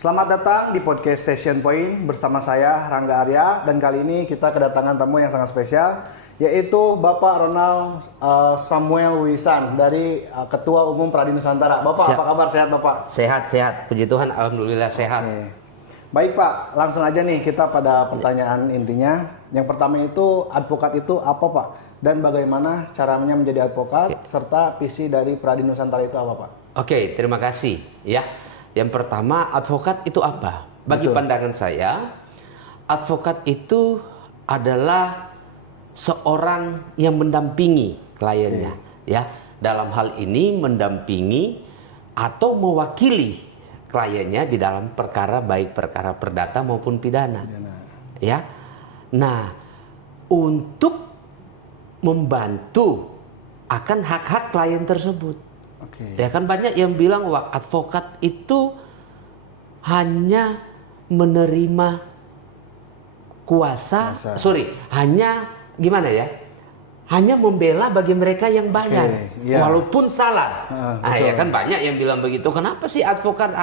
Selamat datang di podcast Station Point bersama saya Rangga Arya, dan kali ini kita kedatangan tamu yang sangat spesial, yaitu Bapak Ronald Samuel Wisan dari Ketua Umum Pradi Nusantara. Bapak, apa kabar? Sehat Bapak? Sehat, puji Tuhan, alhamdulillah sehat. Oke. Baik Pak, langsung aja nih kita pada pertanyaan intinya. Yang pertama itu, advokat itu apa Pak? Dan bagaimana caranya menjadi advokat, serta visi dari Pradi Nusantara itu apa Pak? Oke, terima kasih ya. Yang pertama, advokat itu apa? Bagi pandangan saya, advokat itu adalah seorang yang mendampingi kliennya, ya. Dalam hal ini mendampingi atau mewakili kliennya di dalam perkara, baik perkara perdata maupun pidana. Ya. Nah, untuk membantu akan hak-hak klien tersebut. Ya kan banyak yang bilang wah advokat itu hanya menerima hanya gimana ya? Hanya membela bagi mereka yang bayar, walaupun salah. Ya kan banyak yang bilang begitu. Kenapa sih advokat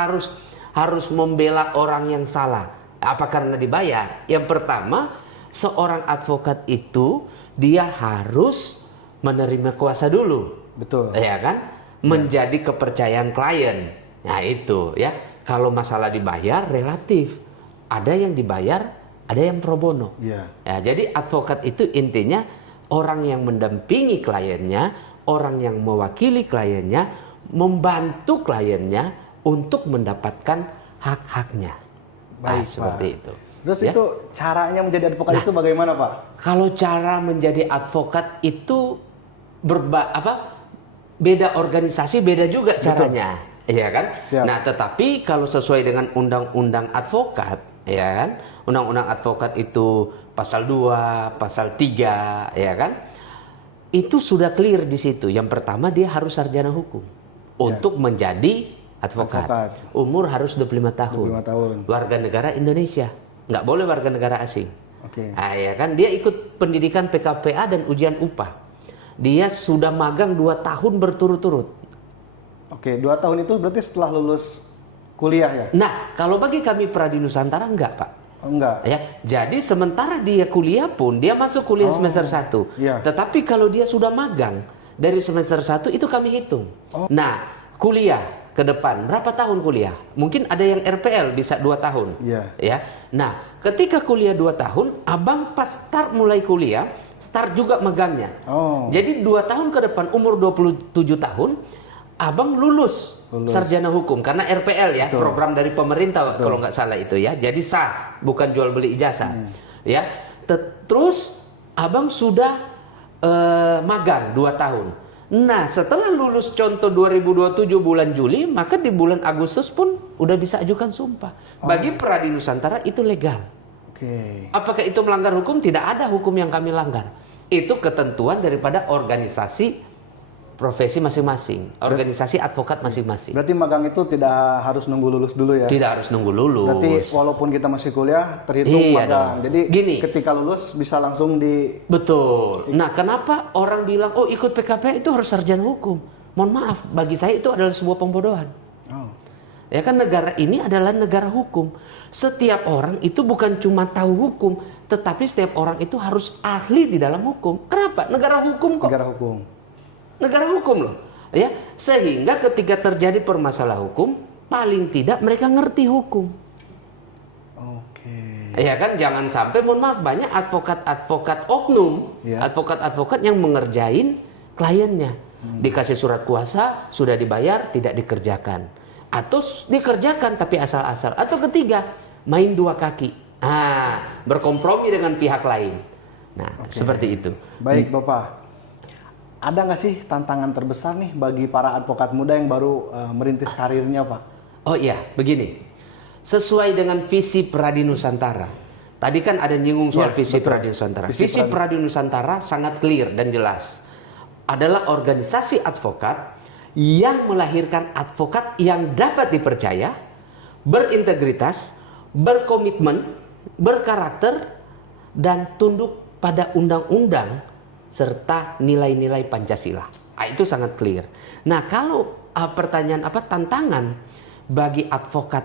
harus membela orang yang salah? Apa karena dibayar? Yang pertama, seorang advokat itu dia harus menerima kuasa dulu. Betul. Ya kan? Menjadi kepercayaan klien. Nah itu ya. Kalau masalah dibayar relatif. Ada yang dibayar, ada yang pro bono. Ya, jadi advokat itu intinya orang yang mendampingi kliennya, orang yang mewakili kliennya, membantu kliennya untuk mendapatkan hak-haknya. Baik, seperti itu. Terus ya? Itu caranya menjadi advokat itu bagaimana Pak? Kalau cara menjadi advokat itu beda organisasi, beda juga caranya, ya kan? Siap. Nah, tetapi kalau sesuai dengan undang-undang advokat, ya kan? Undang-undang advokat itu pasal 2, pasal 3, ya kan? Itu sudah clear di situ. Yang pertama dia harus sarjana hukum untuk menjadi advokat. Umur harus 25 tahun. Warga negara Indonesia. Nggak boleh warga negara asing. Ya kan? Dia ikut pendidikan PKPA dan ujian upah. Dia sudah magang 2 tahun berturut-turut. 2 tahun itu berarti setelah lulus kuliah ya? Nah, kalau bagi kami Pradi Nusantara enggak, Pak. Enggak. Ya, jadi sementara dia kuliah pun dia masuk kuliah semester 1. Tetapi kalau dia sudah magang dari semester 1 itu kami hitung. Nah, kuliah ke depan berapa tahun kuliah? Mungkin ada yang RPL bisa 2 tahun. Ya. Nah, ketika kuliah 2 tahun, abang pas mulai kuliah start juga magangnya. Jadi 2 tahun ke depan umur 27 tahun abang lulus sarjana hukum karena RPL ya. Program dari pemerintah kalau nggak salah itu ya. Jadi sah, bukan jual beli ijazah. Ya. Terus abang sudah magang 2 tahun. Nah, setelah lulus contoh 2027 bulan Juli, maka di bulan Agustus pun udah bisa ajukan sumpah. Bagi Pradi Nusantara itu legal. Apakah itu melanggar hukum? Tidak ada hukum yang kami langgar. Itu ketentuan daripada organisasi profesi masing-masing, organisasi advokat masing-masing. Berarti magang itu tidak harus nunggu lulus dulu ya? Tidak harus nunggu lulus. Berarti walaupun kita masih kuliah terhitung magang. Jadi ketika lulus bisa langsung di... Betul. Nah, kenapa orang bilang ikut PKP itu harus sarjana hukum? Mohon maaf, bagi saya itu adalah sebuah pembodohan. Ya kan negara ini adalah negara hukum. Setiap orang itu bukan cuma tahu hukum, tetapi setiap orang itu harus ahli di dalam hukum. Kenapa? Negara hukum kok. Negara hukum loh. Ya, sehingga ketika terjadi permasalahan hukum, paling tidak mereka ngerti hukum. Ya kan, jangan sampai mohon maaf banyak advokat-advokat oknum, advokat-advokat yang mengerjain kliennya. Dikasih surat kuasa, sudah dibayar, tidak dikerjakan. Atau dikerjakan tapi asal-asal. Atau ketiga, main 2 kaki. Berkompromi dengan pihak lain. Nah, seperti itu. Baik Bapak, ada nggak sih tantangan terbesar nih bagi para advokat muda yang baru merintis karirnya Pak? Begini. Sesuai dengan visi Pradi Nusantara. Tadi kan ada nyinggung soal visi Pradi Nusantara. Visi Pradi Nusantara sangat clear dan jelas. Adalah organisasi advokat yang melahirkan advokat yang dapat dipercaya, berintegritas, berkomitmen, berkarakter, dan tunduk pada undang-undang serta nilai-nilai Pancasila. Itu sangat clear. Nah, kalau pertanyaan tantangan bagi advokat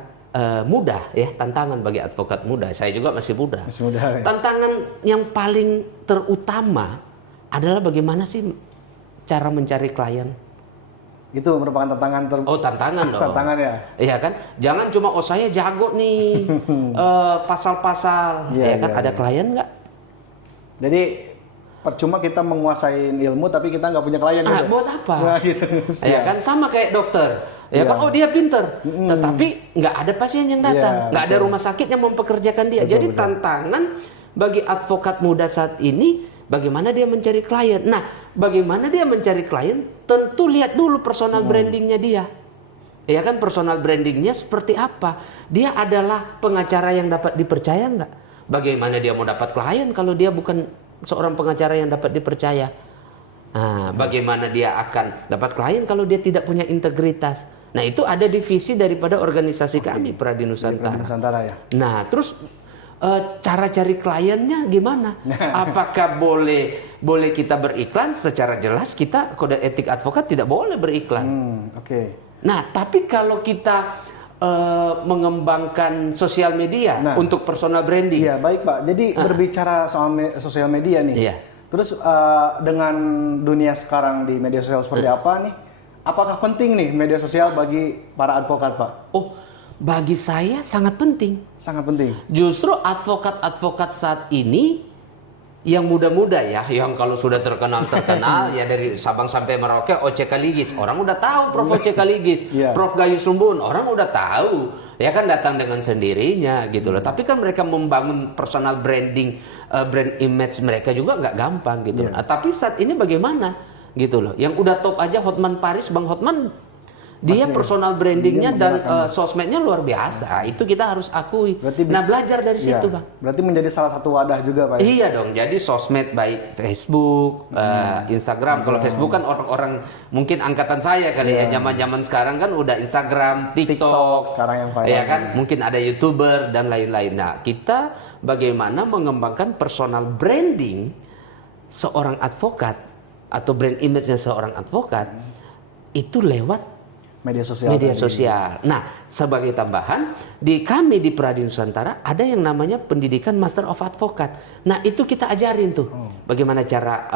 mudah ya, tantangan bagi advokat muda. Saya juga masih muda. Masih muda ya. Tantangan yang paling terutama adalah bagaimana sih cara mencari klien. Itu merupakan tantangan tantangan dong. Tantangan ya. Iya kan? Jangan cuma saya jago nih pasal-pasal. Iya, Ya kan? iya, Ada iya. klien nggak? Jadi percuma kita menguasai ilmu tapi kita nggak punya klien gitu. Buat apa? Nah, gitu. Ya kan? Sama kayak dokter. Ya kan? Iya. Oh dia pinter. Tetapi nggak ada pasien yang datang. Iya, Nggak ada betul. rumah sakit yang mempekerjakan dia. Betul, Jadi betul. tantangan bagi advokat muda saat ini, bagaimana dia mencari klien. Nah, bagaimana dia mencari klien? Tentu lihat dulu personal brandingnya dia. Ya kan, personal brandingnya seperti apa? Dia adalah pengacara yang dapat dipercaya nggak? Bagaimana dia mau dapat klien kalau dia bukan seorang pengacara yang dapat dipercaya? Nah, bagaimana dia akan dapat klien kalau dia tidak punya integritas? Nah, itu ada divisi daripada organisasi kami, Pradi Nusantara. Nusantara ya. Nah, terus cara cari kliennya gimana? Apakah boleh kita beriklan? Secara jelas kita kode etik advokat tidak boleh beriklan. Oke. Nah, tapi kalau kita mengembangkan sosial media untuk personal branding. Iya, baik Pak. Jadi berbicara soal sosial media nih. Iya. Terus dengan dunia sekarang di media sosial seperti apa nih? Apakah penting nih media sosial bagi para advokat, Pak? Oh, bagi saya sangat penting. Sangat penting. Justru advokat-advokat saat ini yang muda-muda ya, yang kalau sudah terkenal ya dari Sabang sampai Merauke, OC Kaligis, orang udah tahu Prof OC Kaligis, Iya. Prof Gayus Lumbun, orang udah tahu, ya kan, datang dengan sendirinya gitu loh. Tapi kan mereka membangun personal branding, brand image mereka juga nggak gampang gitu. Iya. Tapi saat ini bagaimana gitu loh? Yang udah top aja Hotman Paris, Bang Hotman. Dia personal brandingnya dan sosmednya luar biasa. Itu kita harus akui. Nah, belajar dari situ, Bang. Berarti menjadi salah satu wadah juga, Pak. Iya dong. Jadi sosmed baik Facebook, Instagram. Kalau Facebook kan orang-orang mungkin angkatan saya kali ya. Zaman-zaman sekarang kan udah Instagram, TikTok sekarang yang viral. ya kan? Mungkin ada YouTuber dan lain-lain. Nah, kita bagaimana mengembangkan personal branding seorang advokat atau brand image-nya seorang advokat itu lewat media sosial. Media sosial. Nah, sebagai tambahan, kami di Pradi Nusantara ada yang namanya pendidikan Master of Advocate. Nah, itu kita ajarin tuh, bagaimana cara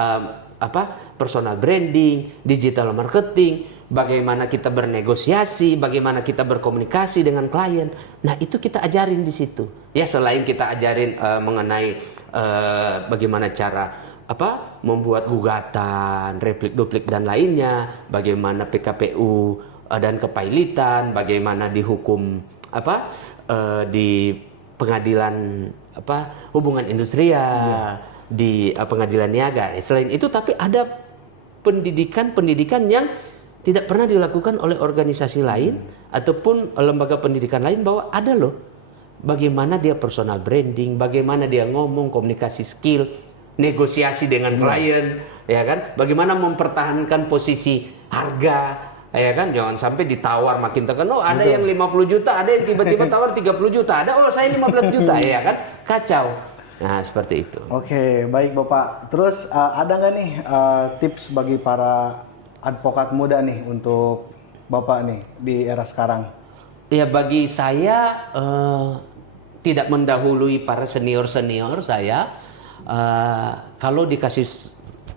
personal branding, digital marketing, bagaimana kita bernegosiasi, bagaimana kita berkomunikasi dengan klien. Nah, itu kita ajarin di situ. Ya, selain kita ajarin mengenai bagaimana cara membuat gugatan, replik, duplik dan lainnya, bagaimana PKPU dan kepailitan, bagaimana dihukum di pengadilan hubungan industrial, di pengadilan niaga. Selain itu, tapi ada pendidikan yang tidak pernah dilakukan oleh organisasi lain ataupun lembaga pendidikan lain, bahwa ada loh bagaimana dia personal branding, bagaimana dia ngomong, komunikasi skill, negosiasi dengan klien, ya kan? Bagaimana mempertahankan posisi harga, ya kan? Jangan sampai ditawar makin tekan. Oh, ada yang 50 juta, ada yang tiba-tiba tawar 30 juta, ada saya 15 juta, ya kan? Kacau. Nah, seperti itu. Oke, baik Bapak. Terus ada nggak nih tips bagi para advokat muda nih untuk Bapak nih di era sekarang? Ya, bagi saya tidak mendahului para senior-senior saya. Kalau dikasih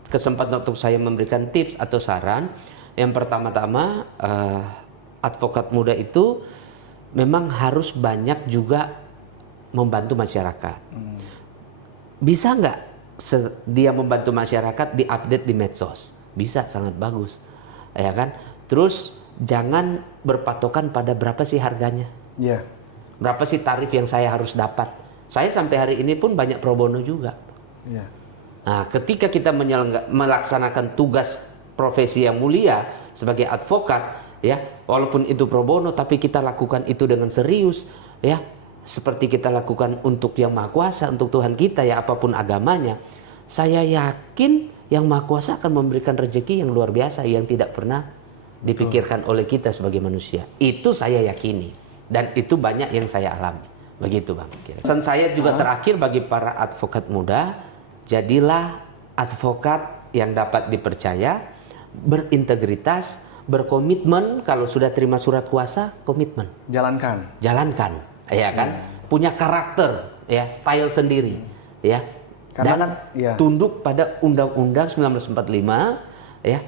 kesempatan untuk saya memberikan tips atau saran, yang pertama-tama advokat muda itu memang harus banyak juga membantu masyarakat. Bisa nggak dia membantu masyarakat diupdate di medsos? Bisa, sangat bagus, ya kan? Terus jangan berpatokan pada berapa sih harganya, berapa sih tarif yang saya harus dapat. Saya sampai hari ini pun banyak pro bono juga. Nah, ketika kita melaksanakan tugas profesi yang mulia sebagai advokat, ya, walaupun itu pro bono, tapi kita lakukan itu dengan serius, ya, seperti kita lakukan untuk Yang Maha Kuasa, untuk Tuhan kita, ya, apapun agamanya. Saya yakin Yang Maha Kuasa akan memberikan rezeki yang luar biasa yang tidak pernah dipikirkan oleh kita sebagai manusia. Itu saya yakini, dan itu banyak yang saya alami. Begitu, Bang. Pesan saya juga terakhir bagi para advokat muda, jadilah advokat yang dapat dipercaya, berintegritas, berkomitmen, kalau sudah terima surat kuasa, komitmen. Jalankan. Jalankan, ya kan? Punya karakter, ya, style sendiri, ya. Karena Dan kan, iya. tunduk pada Undang-Undang 1945, ya,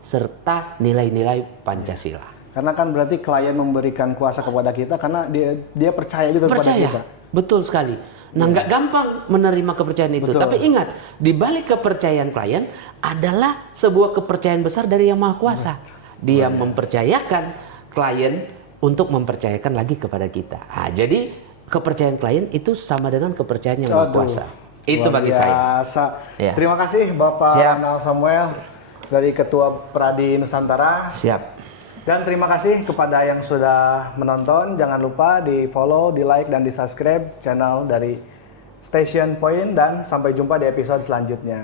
serta nilai-nilai Pancasila. Karena kan berarti klien memberikan kuasa kepada kita karena dia percaya juga kepada kita. Percaya, betul sekali. Nah, nggak gampang menerima kepercayaan itu. Betul. Tapi ingat, di balik kepercayaan klien adalah sebuah kepercayaan besar dari Yang Maha Kuasa. Dia mempercayakan klien untuk mempercayakan lagi kepada kita. Nah, jadi kepercayaan klien itu sama dengan kepercayaan Yang Maha Kuasa. Itu bagi saya. Ya. Terima kasih Bapak Siap. Ronald Samuel dari Ketua Pradi Nusantara. Siap. Dan terima kasih kepada yang sudah menonton. Jangan lupa di follow, di like, dan di subscribe channel dari Station Point. Dan sampai jumpa di episode selanjutnya.